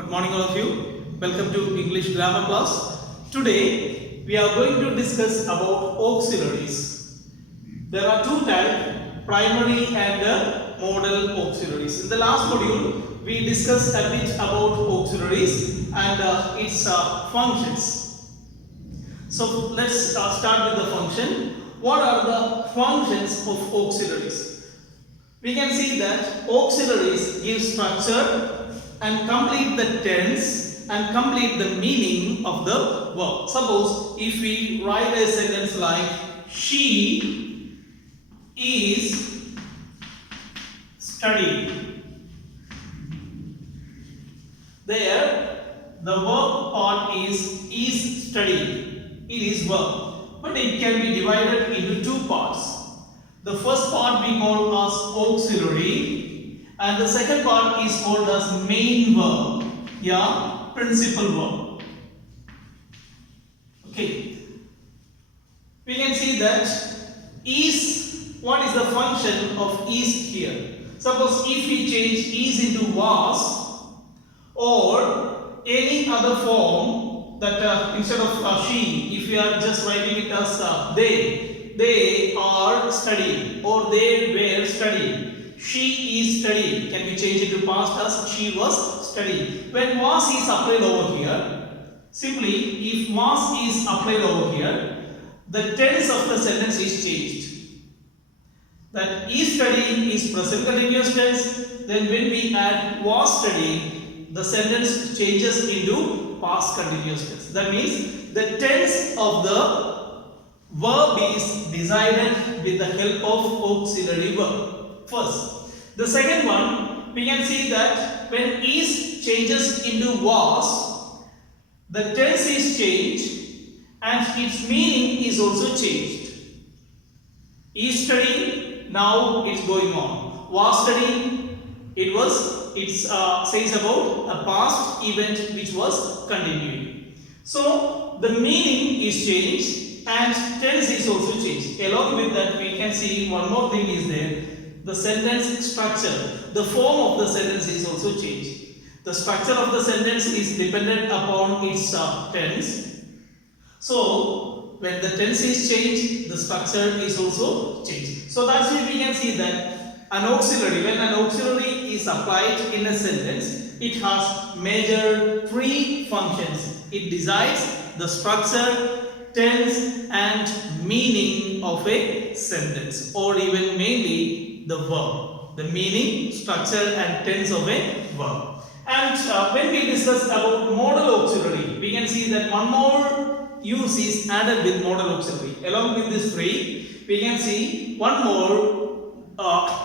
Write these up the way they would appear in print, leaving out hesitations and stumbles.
Good morning all of you. Welcome to English grammar class. Today we are going to discuss about auxiliaries. There are two types, primary and modal auxiliaries. In the last module we discussed a bit about auxiliaries and its functions. So let's start with the function. What are the functions of auxiliaries? We can see that auxiliaries give structure and complete the tense and complete the meaning of the verb. Suppose if we write a sentence like she is studying. There the verb part is studying. It is verb. But it can be divided into two parts. The first part we call as auxiliary and the second part is called as main verb. Yeah, principal verb. Okay. We can see that is, what is the function of is here? Suppose if we change is into was or any other form that instead of she, if we are just writing it as they are studying or they were studying. She is studying. Can we change it to past as she was studying? When was is applied over here, simply if was is applied over here, the tense of the sentence is changed. That is studying is present continuous tense. Then when we add was studying, the sentence changes into past continuous tense. That means the tense of the verb is decided with the help of auxiliary verb. First, the second one, we can see that when is changes into was, the tense is changed and its meaning is also changed. Is studying, now it's going on. Was studying, it says about a past event which was continuing. So the meaning is changed and tense is also changed. Along with that, we can see one more thing is there. The sentence structure, the form of the sentence is also changed. The structure of the sentence is dependent upon its tense. So when the tense is changed, the structure is also changed. So that's why we can see that an auxiliary, when an auxiliary is applied in a sentence, it has major three functions. It decides the structure, tense and meaning of a sentence, or even mainly the verb, the meaning, structure and tense of a verb. And when we discuss about modal auxiliary, we can see that one more use is added with modal auxiliary. Along with these three, we can see one more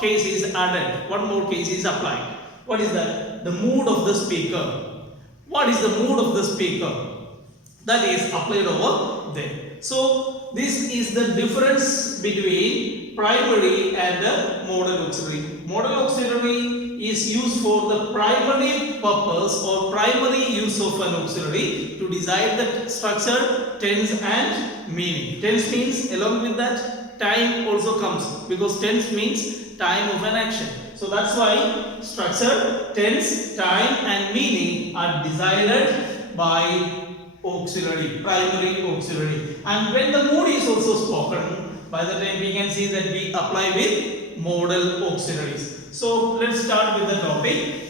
case is added, one more case is applied. What is that? The mood of the speaker. What is the mood of the speaker? That is applied over there. So this is the difference between primary and the modal auxiliary. Modal auxiliary is used for the primary purpose or primary use of an auxiliary to decide the structure, tense and meaning. Tense means along with that time also comes, because tense means time of an action. So that's why structure, tense, time and meaning are decided by auxiliary, primary auxiliary. And when the mood is also spoken, by the time we can see that we apply with modal auxiliaries. So let's start with the topic.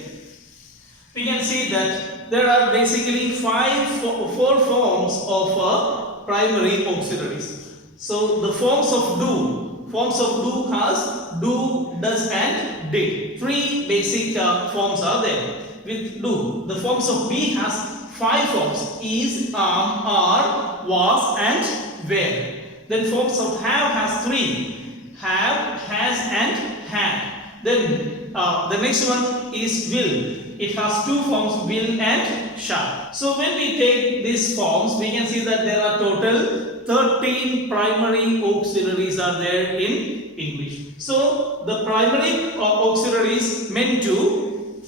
We can see that there are basically four forms of primary auxiliaries. So the forms of do has do, does and did. Three basic forms are there. With do, the forms of be has five forms: is, are, was and were. Then forms of have has three: have, has and had. Then the next one is will. It has two forms: will and shall. So when we take these forms, we can see that there are total 13 primary auxiliaries are there in English. So the primary auxiliaries meant to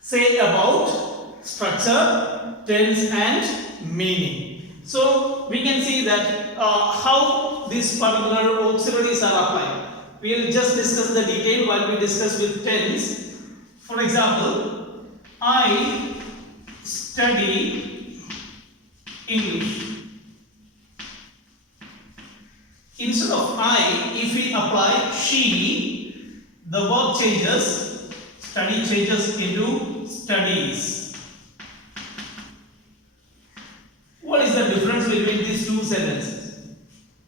say about structure, tense and meaning. So we can see that how these particular auxiliaries are applied. We will just discuss the detail while we discuss with tense. For example, I study English. Instead of I, if we apply she, the verb changes, study changes into studies. What is the difference between these two sentences?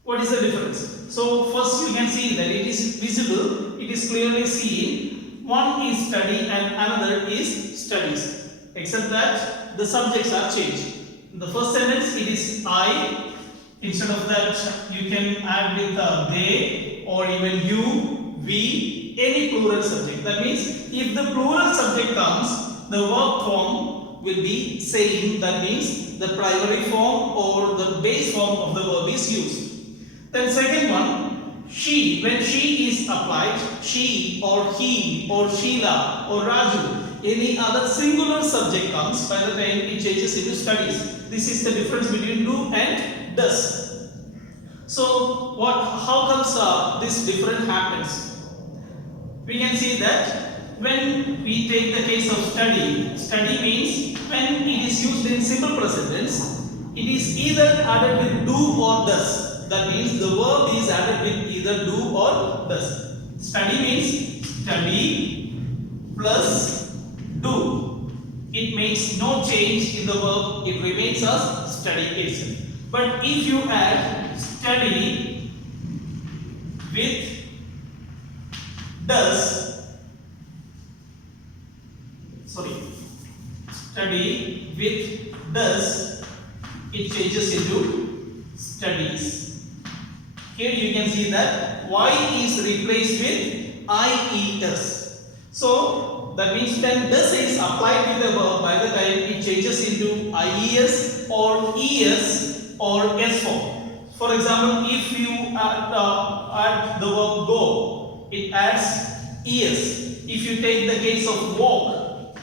What is the difference? So first you can see that it is visible, it is clearly seen. One is study and another is studies. Except that the subjects are changed. In the first sentence it is I. Instead of that, you can add with they or even you, we, any plural subject. That means if the plural subject comes, the verb form will be same. That means the primary form or the base form of the verb is used. Then second one, she. When she is applied, she or he or Sheila or Raju, any other singular subject comes, by the time it changes into studies. This is the difference between do and does. So how comes this difference happens? We can see that when we take the case of study means when it is used in simple present tense, it is either added with do or does. That means the verb is added with either do or does. Study means study plus do. It makes no change in the verb, it remains as study itself. But if you add study with does, study with does, it changes into studies. Here you can see that Y is replaced with IES. So that means when does is applied with the verb, by the time it changes into IES or ES or S form. For example, if you add the verb go, it adds ES. If you take the case of walk,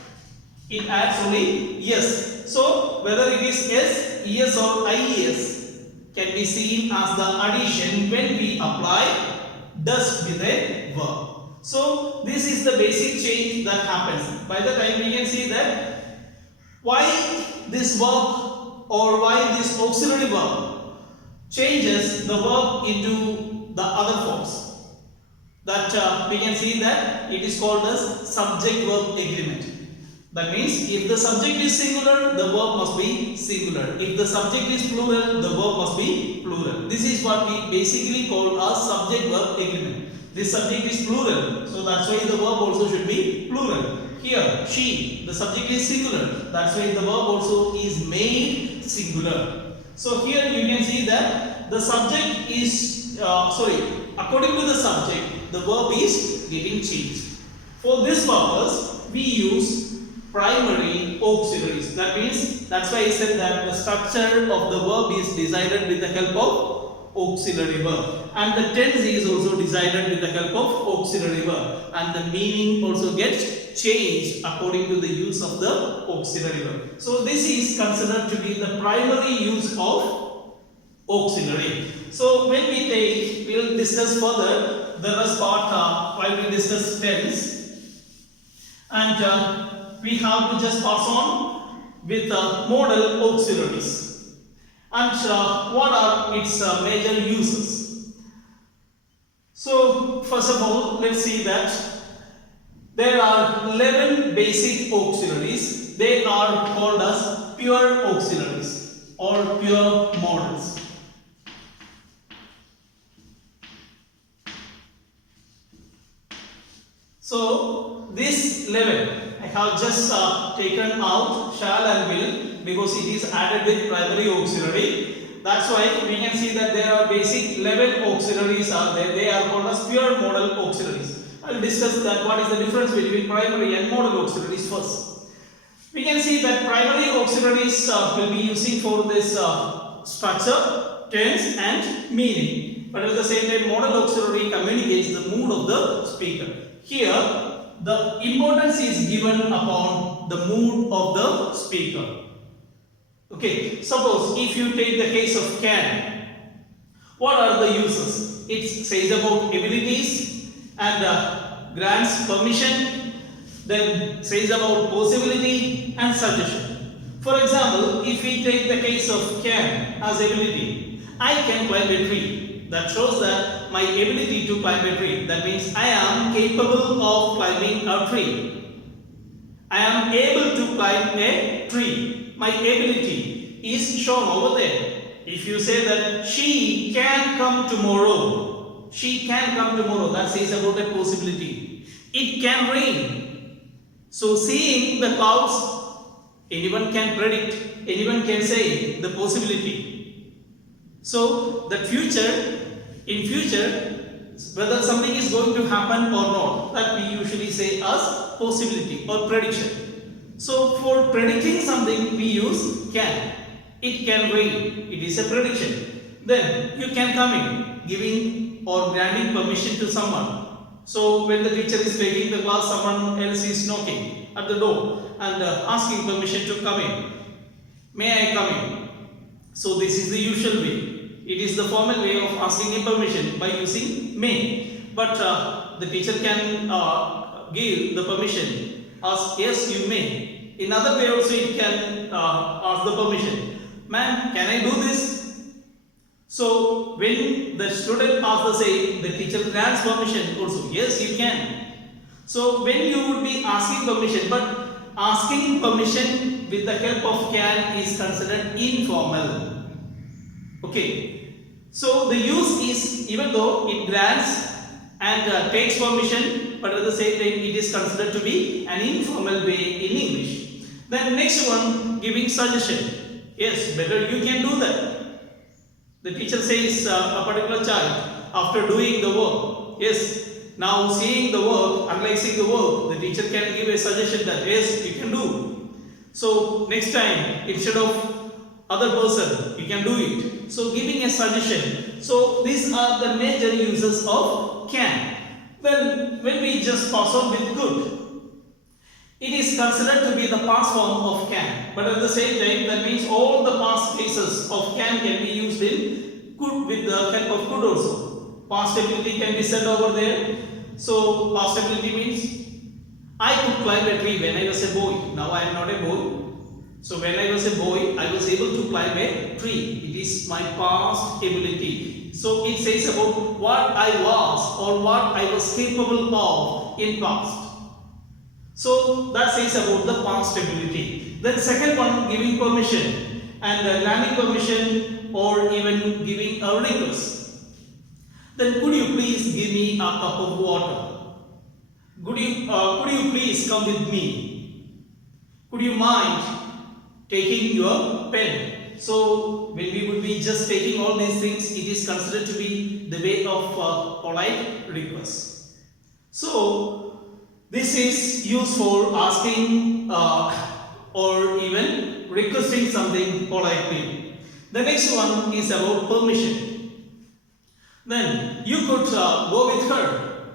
it adds only yes. So whether it is S, ES or IES can be seen as the addition when we apply does with a verb. So this is the basic change that happens. By the time we can see that why this verb or why this auxiliary verb changes the verb into the other forms. That we can see that it is called as subject-verb agreement. That means if the subject is singular, the verb must be singular. If the subject is plural, the verb must be plural. This is what we basically call as subject-verb agreement. This subject is plural, so that's why the verb also should be plural. Here, she, the subject is singular, that's why the verb also is made singular. So here you can see that the subject is, according to the subject, the verb is getting changed. For this purpose, we use primary auxiliaries. That means, that's why I said that the structure of the verb is decided with the help of auxiliary verb, and the tense is also decided with the help of auxiliary verb, and the meaning also gets changed according to the use of the auxiliary verb. So this is considered to be the primary use of auxiliary. So when we will discuss further the rest part while we discuss tense, and we have to just pass on with modal auxiliaries. And what are its major uses? So first of all, let's see that there are 11 basic auxiliaries. They are called as pure auxiliaries or pure modals. So this 11 I have just taken out shall and will because it is added with primary auxiliary. That's why we can see that there are basic 11 auxiliaries are there. They are called as pure modal auxiliaries. I will discuss that what is the difference between primary and modal auxiliaries first. We can see that primary auxiliaries will be using for this structure, tense and meaning. But at the same time, modal auxiliary communicates the mood of the speaker. Here, the importance is given upon the mood of the speaker. Okay, suppose if you take the case of can, what are the uses? It says about abilities and grants permission, then says about possibility and suggestion. For For example, if we take the case of can as ability, I can climb a tree. That shows that my ability to climb a tree. That means I am capable of climbing a tree. I am able to climb a tree. My ability is shown over there. If you say that she can come tomorrow, she can come tomorrow, that says about a possibility. It can rain. So seeing the clouds, anyone can predict, anyone can say the possibility. So that in future, whether something is going to happen or not, that we usually say as possibility or prediction. So for predicting something we use can. It can rain. It is a prediction. Then you can come in, giving or granting permission to someone. So when the teacher is taking the class, someone else is knocking at the door and asking permission to come in. May I come in? So this is the usual way. It is the formal way of asking a permission by using may. But the teacher can give the permission as yes, you may. In other way also it can ask the permission. Ma'am, can I do this? So when the student asks the same, the teacher grants permission also. Yes, you can. So when you would be asking permission, but asking permission with the help of can is considered informal. Okay. So the use is, even though it grants and takes permission, but at the same time it is considered to be an informal way in English. Then next one, giving suggestion. Yes, better you can do that. The teacher says a particular child after doing the work. Yes, now seeing the work, analyzing the work, the teacher can give a suggestion that yes, you can do. So next time, instead of other person, you can do it. So giving a suggestion. So these are the major uses of can. Then when we just pass on with could, it is considered to be the past form of can, but at the same time that means all the past cases of can be used in could with the help of could also. Past ability can be said over there. So past ability means I could climb a tree when I was a boy. Now I am not a boy. So when I was a boy, I was able to climb a tree. It is my past ability. So it says about what I was or what I was capable of in past. So that says about the past ability. Then second one, giving permission and granting permission or even giving a request. Then could you please give me a cup of water? Could you please come with me? Could you mind taking your pen? So when we would be just taking all these things, it is considered to be the way of polite request. So this is used for asking or even requesting something politely. The next one is about permission. Then you could go with her.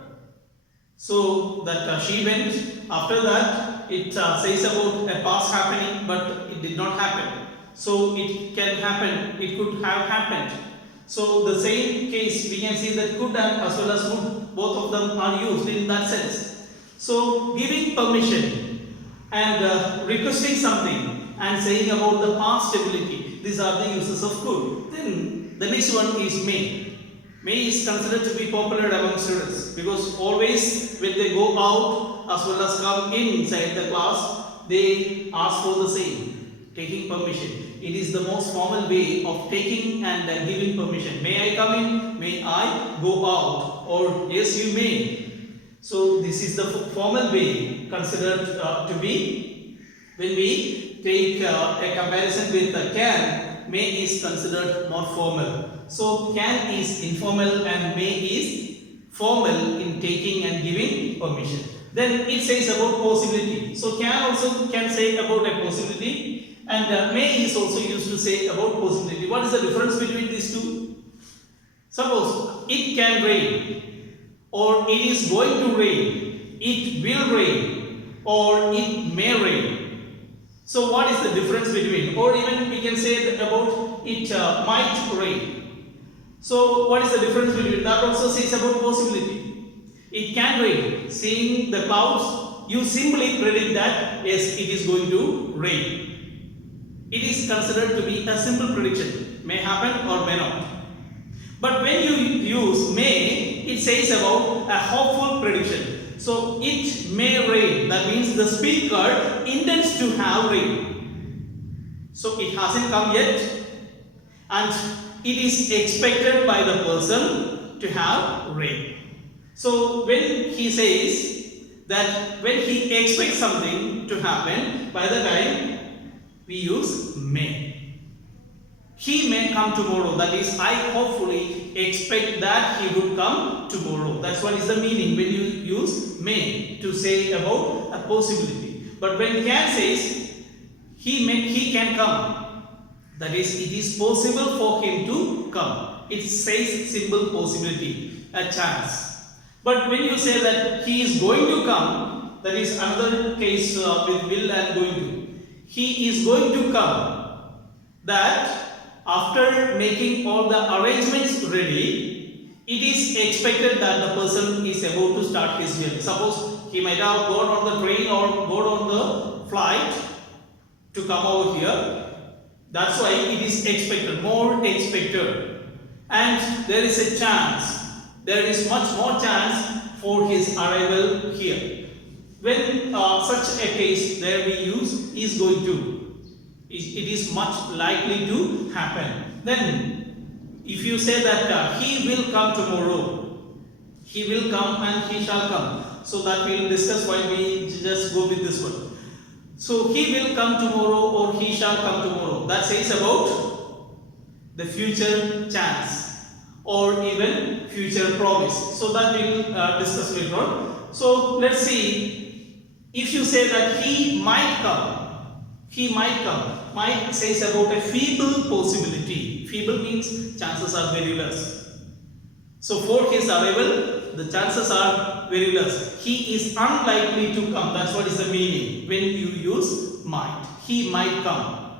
So that she went. After that, it says about a past happening, but it did not happen. So it can happen. It could have happened. So the same case we can see that could and as well as would, both of them are used in that sense. So giving permission and requesting something and saying about the past ability, these are the uses of could. Then the next one is may. May is considered to be popular among students because always when they go out as well as come inside the class, they ask for the same, taking permission. It is the most formal way of taking and giving permission. May I come in? May I go out? Or yes, you may. So this is the formal way considered to be. When we take a comparison with can, may is considered more formal. So can is informal and may is formal in taking and giving permission. Then it says about possibility. So can also can say about a possibility and may is also used to say about possibility. What is the difference between these two? Suppose it can rain, or it is going to rain, it will rain, or it may rain. So what is the difference between, or even we can say that about it might rain. So what is the difference between that? Also says about possibility. It can rain. Seeing the clouds, you simply predict that yes, it is going to rain. it is considered to be a simple prediction. May happen or may not. But when you use may, it says about a hopeful prediction. So it may rain. That means the speaker intends to have rain. So it hasn't come yet, and it is expected by the person to have rain. So when he says that when he expects something to happen, by the time we use may. He may come tomorrow. That is, I hopefully expect that he would come tomorrow. That's what is the meaning when you use may to say about a possibility. But when can says he can come, that is, it is possible for him to come. It says simple possibility, a chance. But when you say that he is going to come, that is another case with will and going to. He is going to come. That after making all the arrangements ready, it is expected that the person is about to start his journey. Suppose he might have gone on the train or gone on the flight to come over here. That's why it is expected, more expected. And there is a chance, there is much more chance for his arrival here. When such a case, there we use is going to. It is much likely to happen. Then if you say that he will come tomorrow, he will come and he shall come. So that we will discuss while we just go with this one. So he will come tomorrow or he shall come tomorrow. That says about the future chance or even future promise. So that we will discuss later on. So let's see. If you say that he might come, he might come. Might says about a feeble possibility. Feeble means chances are very less. So for his arrival, the chances are very less. He is unlikely to come. That's what is the meaning when you use might. He might come.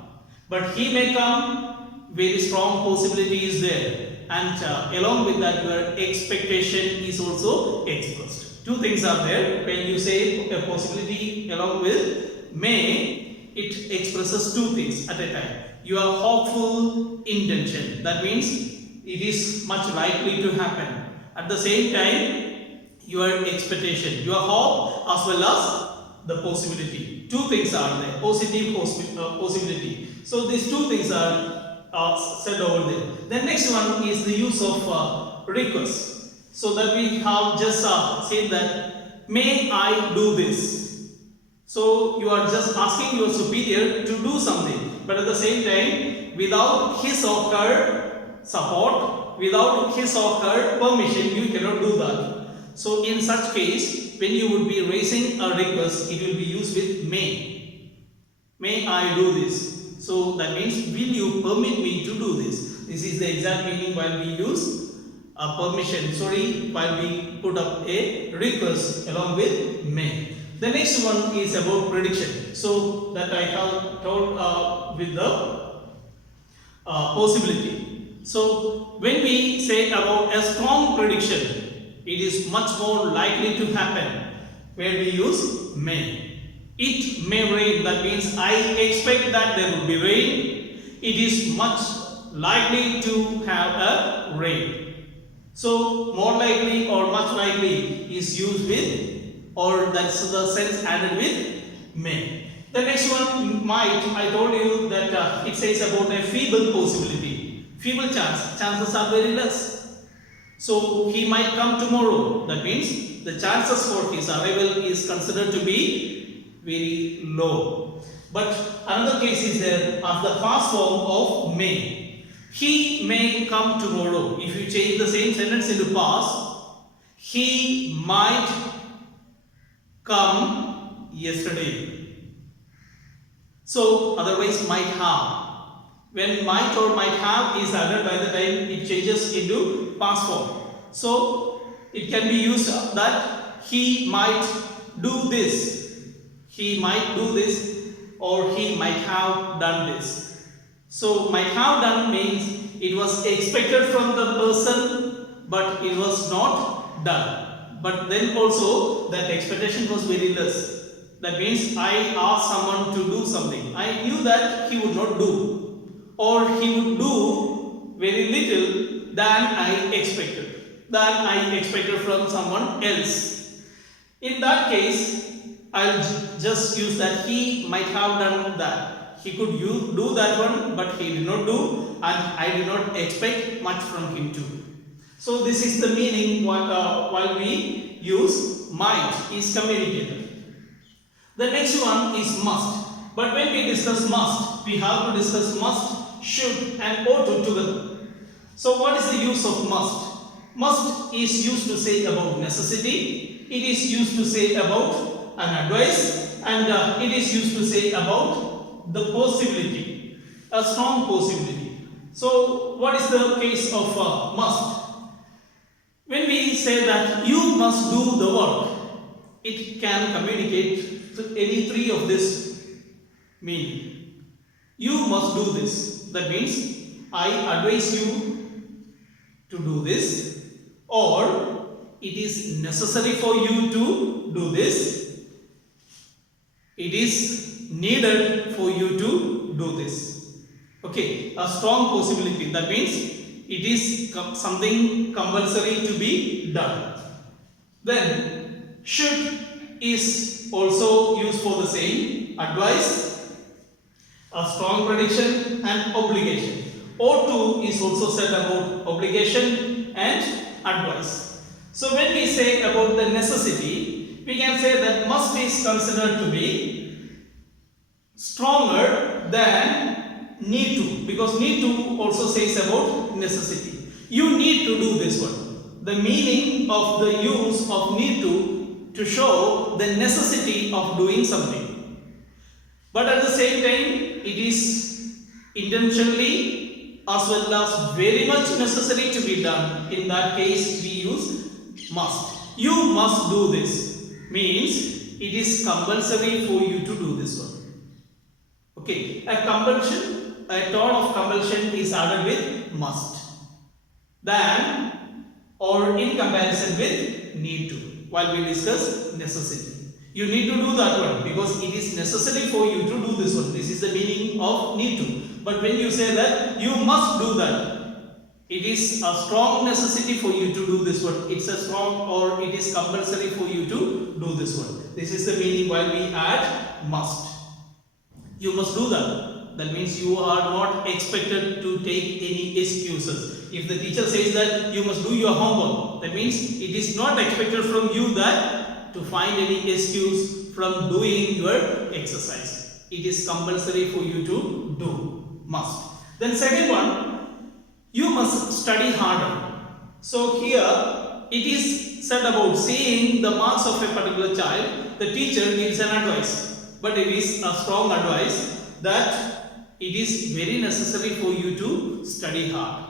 But he may come, very strong possibility is there. And along with that, your expectation is also expressed. Two things are there. When you say a possibility along with may, it expresses two things at a time. Your hopeful intention. That means it is much likely to happen. At the same time, your expectation, your hope as well as the possibility. Two things are there. Positive possibility. So these two things are said over there. The next one is the use of request. So that we have just said that may I do this. So you are just asking your superior to do something, but at the same time, without his or her support, without his or her permission, you cannot do that. So in such case, when you would be raising a request, it will be used with may. May I do this? So that means, will you permit me to do this? This is the exact meaning while we use a permission. While we put up a request along with may. The next one is about prediction. So that I have told with the possibility. So when we say about a strong prediction, it is much more likely to happen where we use may. It may rain. That means I expect that there will be rain. It is much likely to have a rain. So more likely or much likely is used with, or that's the sense added with may. The next one, might. I told you that it says about a feeble possibility. Feeble chance. Chances are very less. So he might come tomorrow. That means the chances for his arrival is considered to be very low. But another case is there of the past form of may. He may come tomorrow. If you change the same sentence into past, he might come yesterday. So otherwise might have. When might or might have is added, by the time it changes into past form. So it can be used that he might do this. He might do this, or he might have done this. So might have done means it was expected from the person, but it was not done. But then also that expectation was very less. That means I asked someone to do something. I knew that he would not do, or he would do very little than I expected from someone else. In that case, I'll just use that he might have done that. He could do that one, but he did not do, and I did not expect much from him too. So this is the meaning while we use might is communicated. The next one is must. But when we discuss must, we have to discuss must, should and ought to together. So what is the use of must? Must is used to say about necessity. It is used to say about an advice, and it is used to say about the possibility, a strong possibility. So what is the case of must? When we say that you must do the work, it can communicate to any three of this meaning. You must do this. That means I advise you to do this, or it is necessary for you to do this. It is needed for you to do this. Okay, a strong possibility. That means it is something compulsory to be done. Then should is also used for the same advice, a strong prediction and obligation. Ought to is also said about obligation and advice. So when we say about the necessity, we can say that must is considered to be stronger than need to, because need to also says about necessity. You need to do this one. The meaning of the use of need to show the necessity of doing something. But at the same time, it is intentionally as well as very much necessary to be done. In that case, we use must. You must do this means it is compulsory for you to do this one. Okay, a tone of compulsion is added with must than or in comparison with need to while we discuss necessity. You need to do that one because it is necessary for you to do this one. This is the meaning of need to. But when you say that you must do that, it is a strong necessity for you to do this one. It's a strong or it is compulsory for you to do this one. This is the meaning while we add must. You must do that. That means you are not expected to take any excuses. If the teacher says that you must do your homework, that means it is not expected from you that to find any excuse from doing your exercise. It is compulsory for you to do. Must. Then second one, you must study harder. So here it is said about seeing the marks of a particular child, the teacher gives an advice. But it is a strong advice that it is very necessary for you to study hard.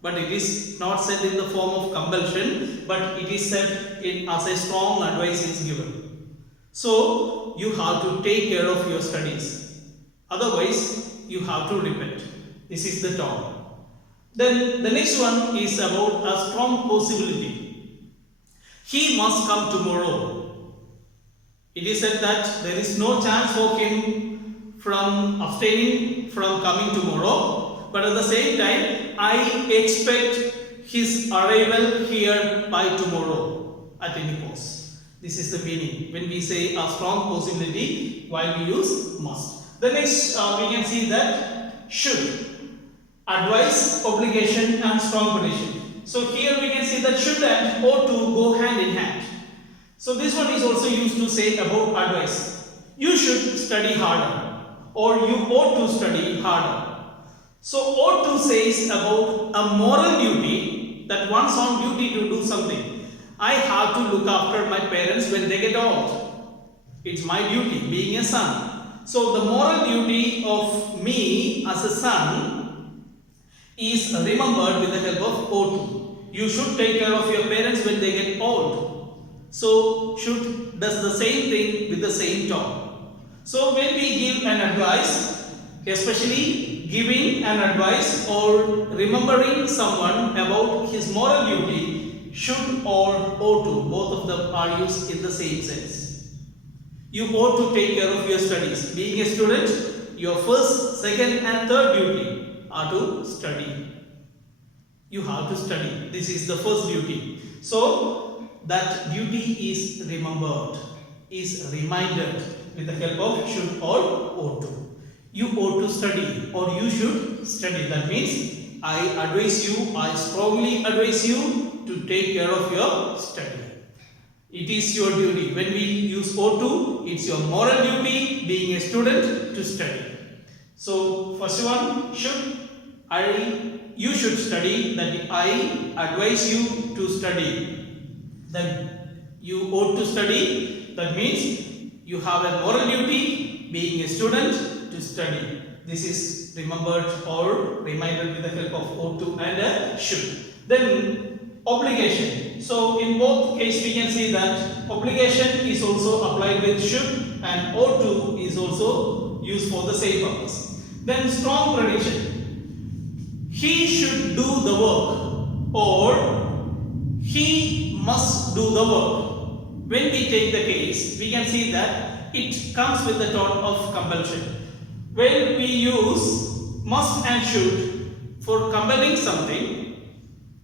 But it is not said in the form of compulsion, but it is said as a strong advice is given. So you have to take care of your studies. Otherwise, you have to repent. This is the tone. Then the next one is about a strong possibility. He must come tomorrow. It is said that there is no chance for him from abstaining from coming tomorrow, but at the same time, I expect his arrival here by tomorrow at any cost. This is the meaning when we say a strong possibility while we use must. The next we can see that should, advice, obligation and strong condition. So here we can see that should and ought to go hand in hand. So this one is also used to say about advice. You should study harder or you ought to study harder. So ought to says about a moral duty that one's on duty to do something. I have to look after my parents when they get old. It's my duty being a son. So the moral duty of me as a son is remembered with the help of ought to. You should take care of your parents when they get old. So should does the same thing with the same tone. So when we give an advice, especially giving an advice or remembering someone about his moral duty, should or ought to, both of them are used in the same sense. You ought to take care of your studies. Being a student, your first, second and third duty are to study. You have to study. This is the first duty. So that duty is remembered, is reminded with the help of should or ought to. You ought to study or you should study. That means I advise you, I strongly advise you to take care of your study. It is your duty. When we use ought to, it's your moral duty being a student to study. So first one, you should study, that I advise you to study. Then you ought to study, that means you have a moral duty being a student to study. This is remembered or reminded with the help of ought to and should. Then obligation. So in both cases we can see that obligation is also applied with should and ought to is also used for the same purpose. Then strong prediction. He should do the work or he must do the work. When we take the case, we can see that it comes with the tone of compulsion. When we use must and should for compelling something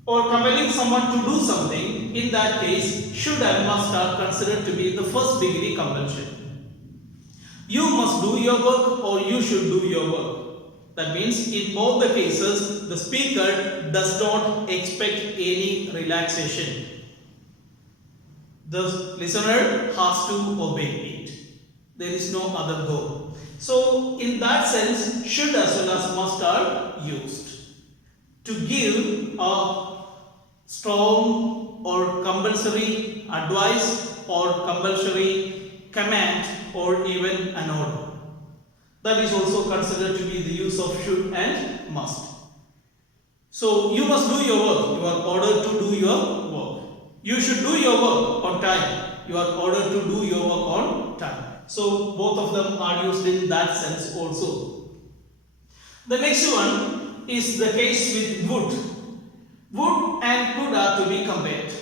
or compelling someone to do something, in that case, should and must are considered to be the first degree compulsion. You must do your work or you should do your work. That means in both the cases, the speaker does not expect any relaxation. The listener has to obey it. There is no other go. So in that sense, should as well as must are used to give a strong or compulsory advice or compulsory command or even an order. That is also considered to be the use of should and must. So you must do your work. You are ordered to do your work. You should do your work on time. You are ordered to do your work on time. So both of them are used in that sense also. The next one is the case with would. Would and could are to be compared.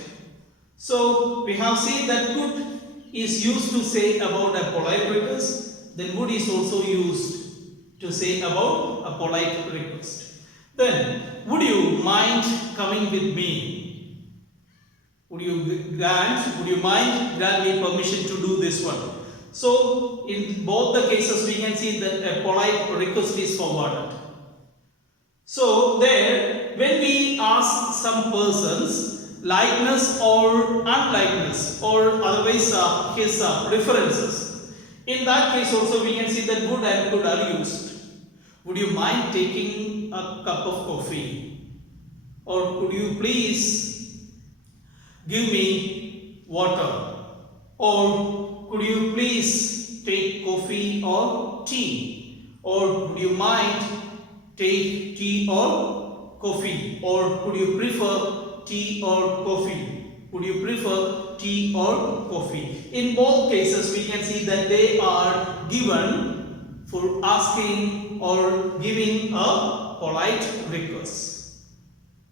So we have seen that could is used to say about a polite request. Then would is also used to say about a polite request. Then, would you mind coming with me? Would you mind grant me permission to do this one? So, in both the cases we can see that a polite request is forwarded. So, there, when we ask some persons likeness or unlikeness or otherwise his preferences, in that case also we can see that would and could are used. Would you mind taking a cup of coffee? Or could you please give me water? Or could you please take coffee or tea? Or would you mind take tea or coffee? Or could you prefer tea or coffee? Would you prefer tea or coffee? In both cases, we can see that they are given for asking or giving a polite request.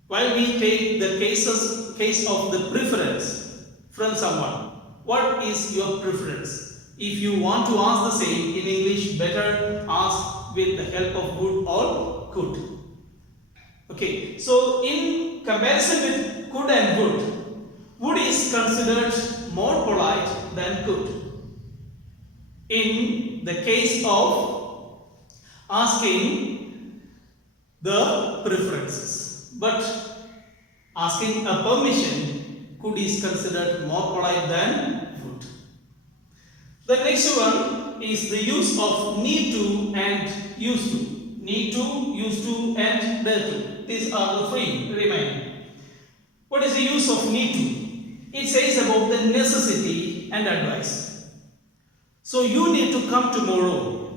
While we take the case of the preference from someone, what is your preference? If you want to ask the same in English, better ask with the help of would or could. Okay, so in comparison with could and would is considered more polite than could. In the case of asking the preferences, but asking a permission, could is considered more polite than would. The next one is the use of need to and used to. Need to, used to and dare to. These are the three remaining. What is the use of need to? It says about the necessity and advice. So you need to come tomorrow.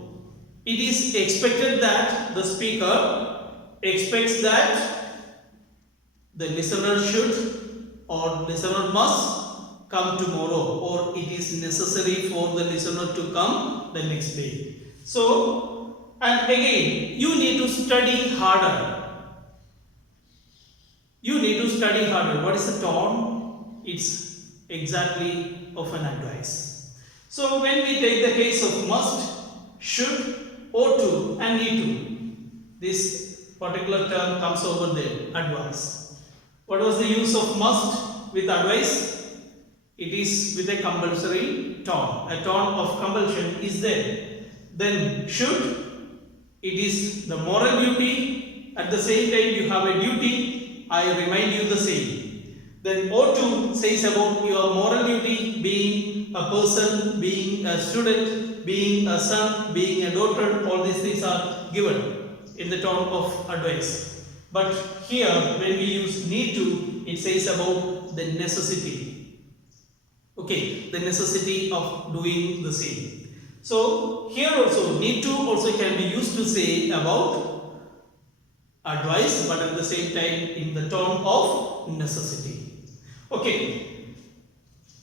It is expected that the speaker expects that the listener should or listener must come tomorrow, or it is necessary for the listener to come the next day. So, and again, you need to study harder. You need to study harder. What is the tone? It's exactly of an advice. So when we take the case of must, should, ought to and need to, this particular term comes over there, advice. What was the use of must with advice? It is with a compulsory tone. A tone of compulsion is there. Then should, it is the moral duty. At the same time you have a duty. I remind you the same. Then ought to says about your moral duty, being a person, being a student, being a son, being a daughter. All these things are given in the tone of advice. But here when we use need to, it says about the necessity. Okay, the necessity of doing the same. So here also need to also can be used to say about advice, but at the same time in the tone of necessity. Okay,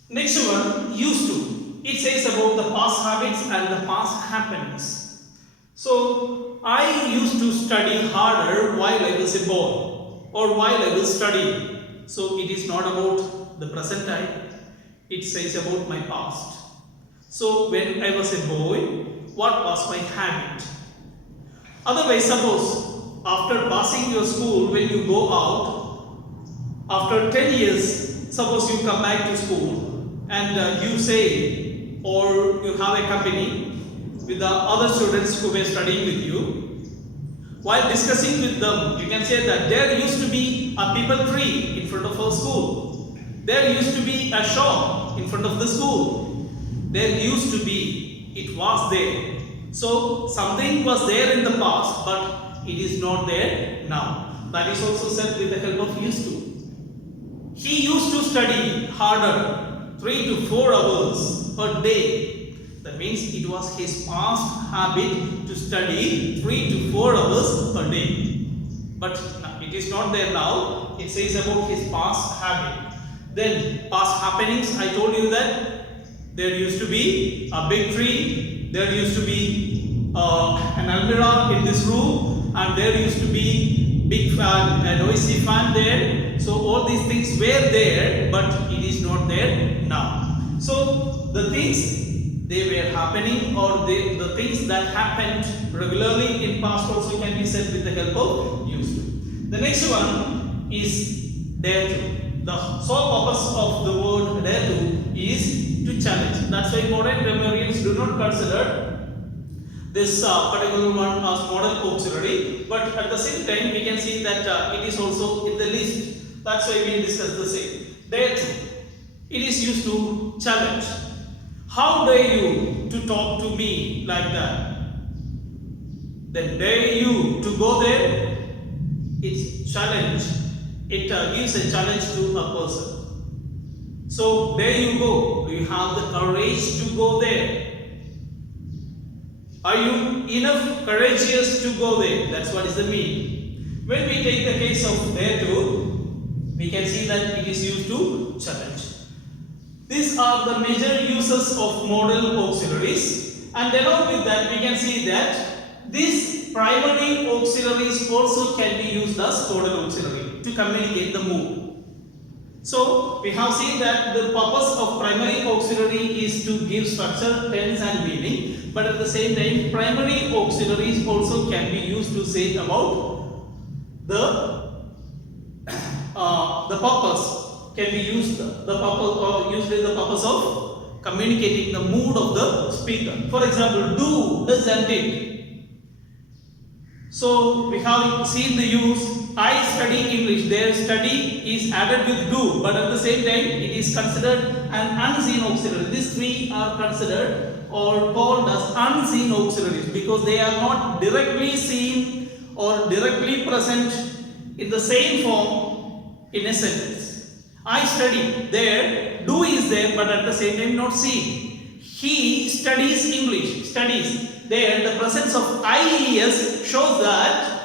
next one, used to. It says about the past habits and the past happenings. So I used to study harder while I was a boy or while I was studying. So it is not about the present time. It says about my past. So when I was a boy, what was my habit? Otherwise, suppose after passing your school, when you go out, after 10 years, suppose you come back to school and you say, or you have a company with the other students who were studying with you. While discussing with them, you can say that there used to be a people tree in front of our school. There used to be a shop in front of the school. There used to be, it was there. So something was there in the past, but it is not there now. That is also said with the help of used to. He used to study harder 3 to 4 hours per day. That means it was his past habit to study 3 to 4 hours per day. But it is not there now. It says about his past habit. Then past happenings, I told you that there used to be a big tree, there used to be an almirah in this room, and there used to be big fan, a noisy fan there. So all these things were there, but it is not there now. So the things they were happening, or the things that happened regularly in past also can be said with the help of used to. The next one is dare to. The sole purpose of the word dare to is to challenge. That's why modern grammarians do not consider this particular one as model auxiliary, but at the same time we can see that it is also in the list. That's why we discuss the same. Dare to. It is used to challenge. How dare you to talk to me like that? Then dare you to go there? It's challenge. It gives a challenge to a person. So there you go. Do you have the courage to go there? Are you enough courageous to go there? That's what is the meaning. When we take the case of dare to, we can see that it is used to challenge. These are the major uses of modal auxiliaries, and along with that we can see that these primary auxiliaries also can be used as modal auxiliary to communicate the mood. So we have seen that the purpose of primary auxiliary is to give structure, tense and meaning, but at the same time primary auxiliaries also can be used to say about the purpose can be used the purpose or used in the purpose of communicating the mood of the speaker. For example, do, does and did. So we have seen the use I study English. Their study is added with do, but at the same time it is considered an unseen auxiliary. These three are considered or called as unseen auxiliaries because they are not directly seen or directly present in the same form in a sentence. I study, there do is there, but at the same time not seen. He studies English, studies, there the presence of IES shows that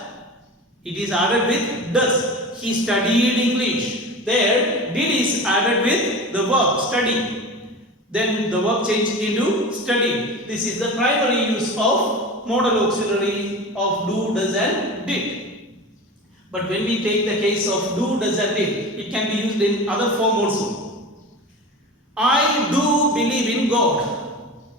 it is added with does. He studied English. There did is added with the verb study. Then the verb changed into study. This is the primary use of modal auxiliary of do, does and did. But when we take the case of do, does and did, it can be used in other form also. I do believe in God.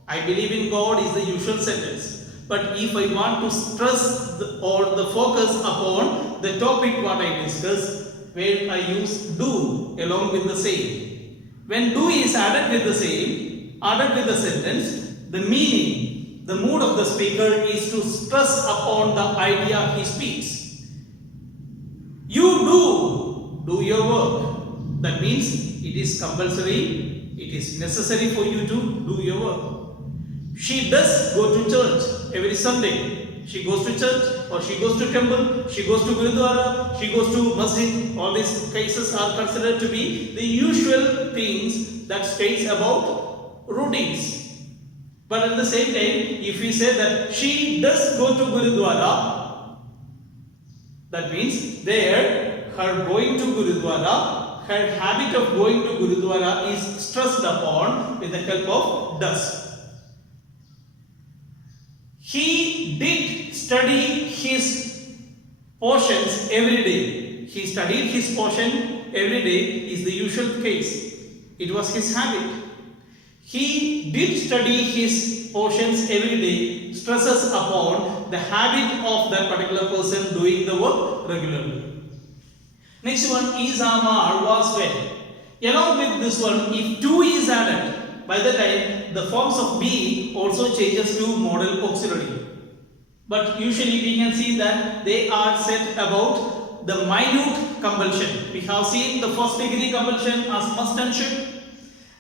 I believe in God is the usual sentence. But if I want to stress or the focus upon the topic what I discussed, where I use do along with the same. When do is added with the same, added with the sentence, the meaning, the mood of the speaker is to stress upon the idea he speaks. You do your work. That means it is compulsory, it is necessary for you to do your work. She does go to church every Sunday. She goes to church or she goes to temple, she goes to Gurudwara, she goes to masjid. All these cases are considered to be the usual things that states about routines. But at the same time, if we say that she does go to Gurudwara, that means there her going to Gurudwara, her habit of going to Gurudwara is stressed upon with the help of does. He did study his portions every day. He studied his portion every day is the usual case. It was his habit. He did study his portions every day, stresses upon the habit of that particular person doing the work regularly. Next one is Amar was well. Along with this one, if to is added, by the time the forms of be also changes to modal auxiliary. But usually we can see that they are said about the minute compulsion. We have seen the first degree compulsion as must and should,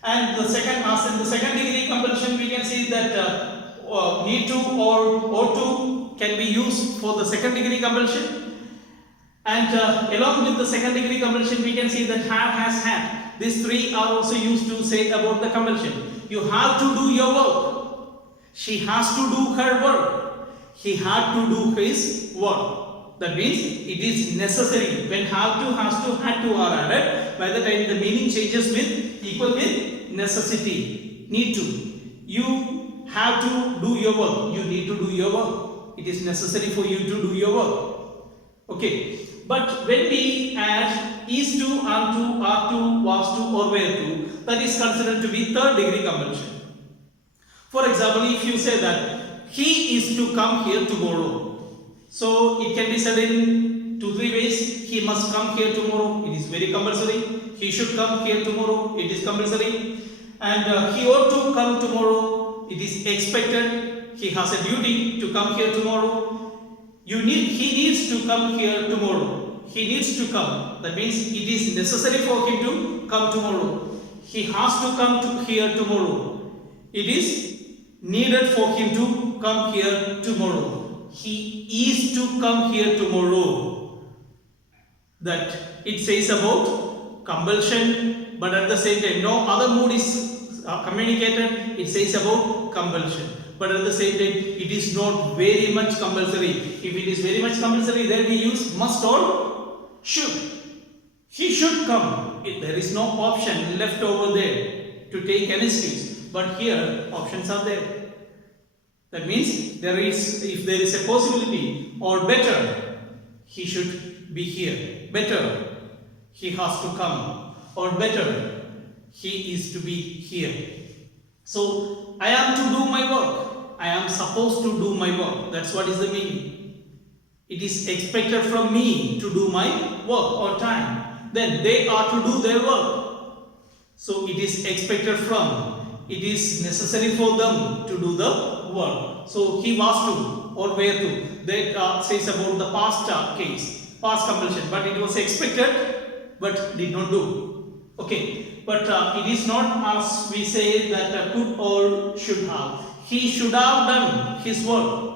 and the second as in the second degree compulsion we can see that need to or ought to can be used for the second degree compulsion. And along with the second degree compulsion we can see that have, has, had. These three are also used to say about the compulsion. You have to do your work. She has to do her work. He had to do his work. That means it is necessary. When have to, has to, had to are added, by the time the meaning changes with equal with necessity. Need to. You have to do your work. You need to do your work. It is necessary for you to do your work. Okay. But when we add is to, am to, are to, was to or were to, that is considered to be third degree compulsion. For example, if you say that he is to come here tomorrow, so it can be said in 2-3 ways. He must come here tomorrow, it is very compulsory. He should come here tomorrow, it is compulsory. And he ought to come tomorrow, it is expected. He has a duty to come here tomorrow. He needs to come here tomorrow. He needs to come. That means it is necessary for him to come tomorrow. He has to come here tomorrow. It is needed for him to come here tomorrow. He is to come here tomorrow. That it says about compulsion, but at the same time no other mood is communicated. It says about compulsion. But at the same time, it is not very much compulsory. If it is very much compulsory, then we use must or should. He should come. There is no option left over there to take an excuse. But here, options are there. That means if there is a possibility or better, he should be here. Better, he has to come. Or better, he is to be here. So, I am to do my work. I am supposed to do my work. That's what is the meaning. It is expected from me to do my work or time. Then they are to do their work. So it is expected from. It is necessary for them to do the work. So he was to or were to. That says about the past case, past compulsion. But it was expected but did not do. Okay. But it is not as we say that could or should have. He should have done his work.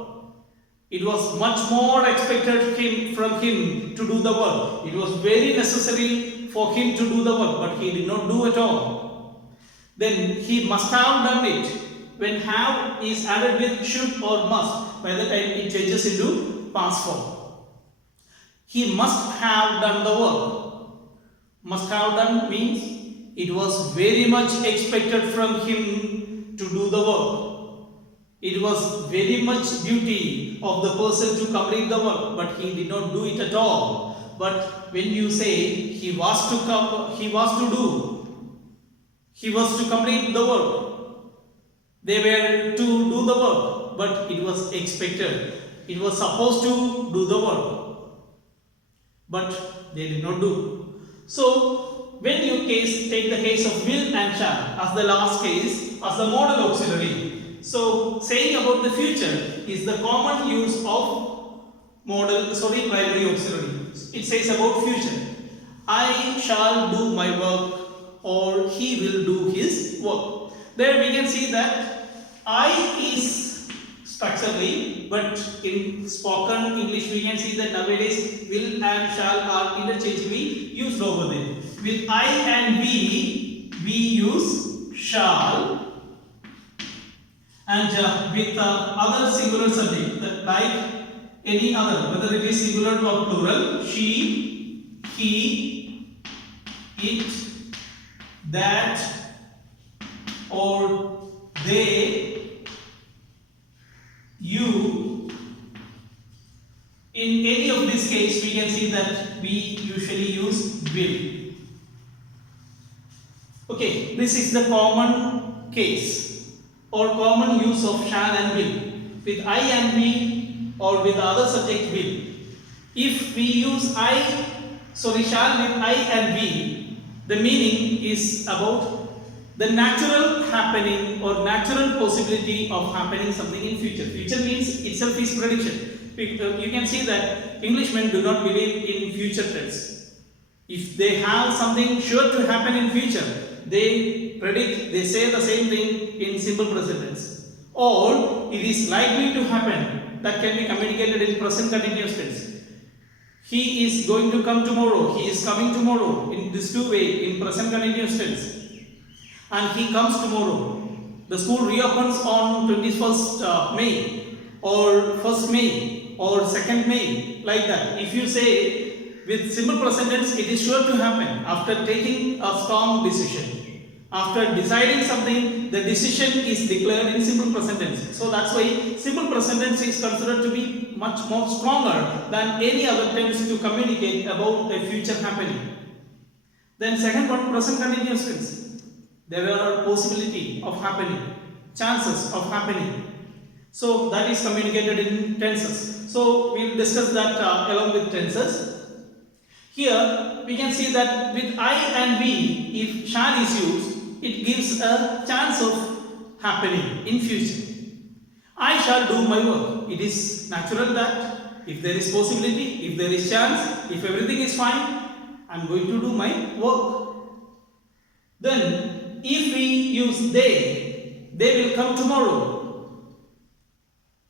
It was much more expected from him to do the work. It was very necessary for him to do the work, but he did not do at all. Then he must have done it. When have is added with should or must, by the time it changes into past form. He must have done the work. Must have done means it was very much expected from him to do the work. It was very much duty of the person to complete the work, but he did not do it at all. But when you say he was to come, he was to do, he was to complete the work. They were to do the work, but it was expected. It was supposed to do the work, but they did not do. So, when you take the case of will and shall as the last case, as the model auxiliary. So, saying about the future is the common use of primary auxiliary. It says about future. I shall do my work, or he will do his work. There we can see that I is structurally, but in spoken English we can see that nowadays will and shall are interchangeably used over there. With I and we use shall, and with other singular subject like any other, whether it is singular or plural, she, he, it, that, or they, you. In any of this case, we can see that we usually use will. Okay, this is the common case or common use of shall and will. With I and we or with the other subject will. If we use shall with I and we, the meaning is about the natural happening or natural possibility of happening something in future. Future means itself is prediction. You can see that Englishmen do not believe in future tense. If they have something sure to happen in future, they predict, they say the same thing in simple present tense. Or it is likely to happen, that can be communicated in present continuous tense. He is going to come tomorrow, he is coming tomorrow, in this two way, in present continuous tense. And he comes tomorrow. The school reopens on 21st May or 1st May or 2nd May, like that. If you say with simple present tense, it is sure to happen after taking a strong decision. After deciding something, the decision is declared in simple present tense. So that's why simple present tense is considered to be much more stronger than any other tense to communicate about a future happening. Then second one, present continuous tense. There are possibility of happening, chances of happening. So that is communicated in tenses. So we will discuss that along with tenses. Here we can see that with I and we, if shall is used, it gives a chance of happening in future. I shall do my work. It is natural that if there is possibility, if there is chance, if everything is fine, I am going to do my work. Then if we use they will come tomorrow.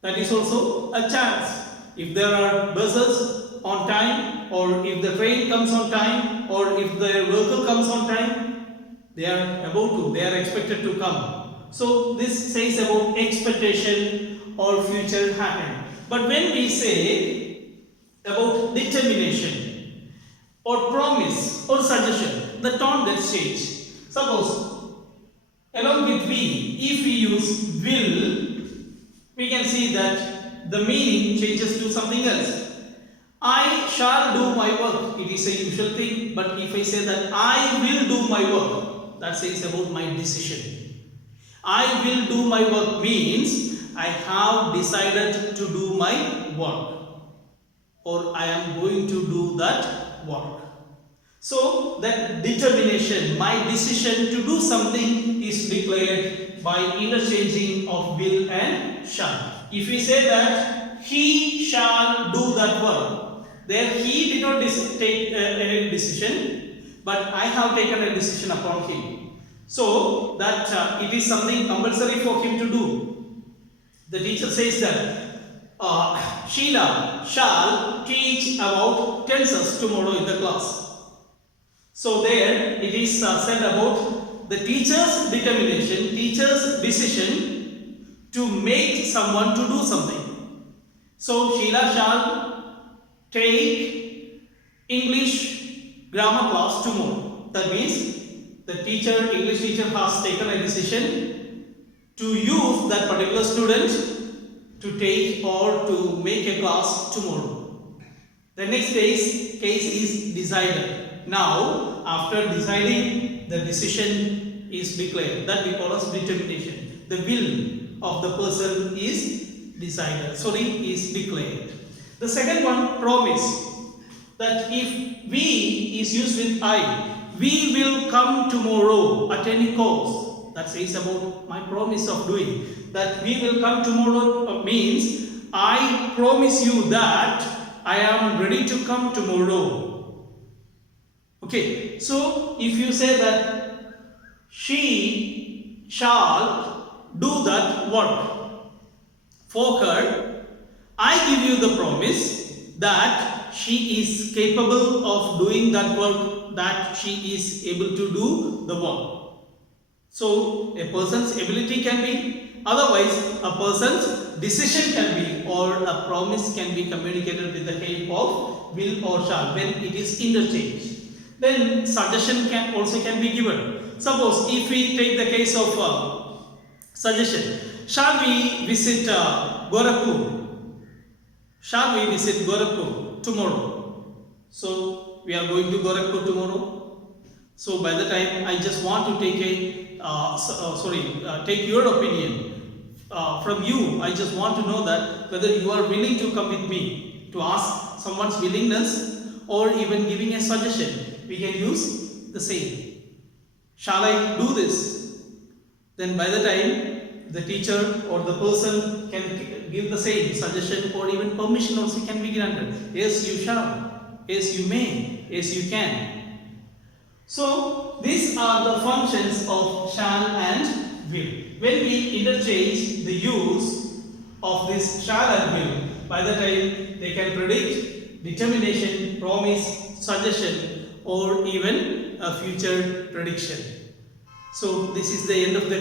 That is also a chance. If there are buses on time, or if the train comes on time, or if the vehicle comes on time, they are expected to come. So this says about expectation or future happening. But when we say about determination or promise or suggestion, the tone gets changed. Suppose along with we, if we use will, we can see that the meaning changes to something else. I shall do my work, it is a usual thing, but if I say that I will do my work, that says about my decision. I will do my work means I have decided to do my work, or I am going to do that work. So that determination, my decision to do something, is declared by interchanging of will and shall. If we say that he shall do that work, there he did not take a decision, but I have taken a decision upon him. So that it is something compulsory for him to do. The teacher says that Sheila shall teach about tenses tomorrow in the class. So there it is said about the teacher's determination, teacher's decision to make someone to do something. So Sheila shall take English grammar class tomorrow. That means the English teacher has taken a decision to use that particular student to take or to make a class tomorrow. The next case is decided. Now, after deciding, the decision is declared. That we call as determination. the will of the person is decided, is declared. The second one, promise. That if we is used with I, we will come tomorrow at any cost. That says about my promise of doing. That we will come tomorrow means I promise you that I am ready to come tomorrow. Okay, so if you say that she shall do that work for her, I give you the promise that she is capable of doing that work, that she is able to do the work. So a person's ability can be, otherwise a person's decision can be, or a promise can be communicated with the help of will or shall when it is interchanged. Then suggestion can be given. Suppose if we take the case of suggestion, shall we visit Gorakhpur? Shall we visit Gorakhpur tomorrow? So we are going to Gorakhpur tomorrow. So by the time I just want to take take your opinion from you. I just want to know that whether you are willing to come with me, to ask someone's willingness or even giving a suggestion. We can use the same. Shall I do this? Then by the time the teacher or the person can give the same suggestion or even permission also can be granted. Yes, you shall. Yes, you may. Yes, you can. So these are the functions of shall and will. When we interchange the use of this shall and will, by the time they can predict determination, promise, suggestion, or even a future prediction. So this is the end of the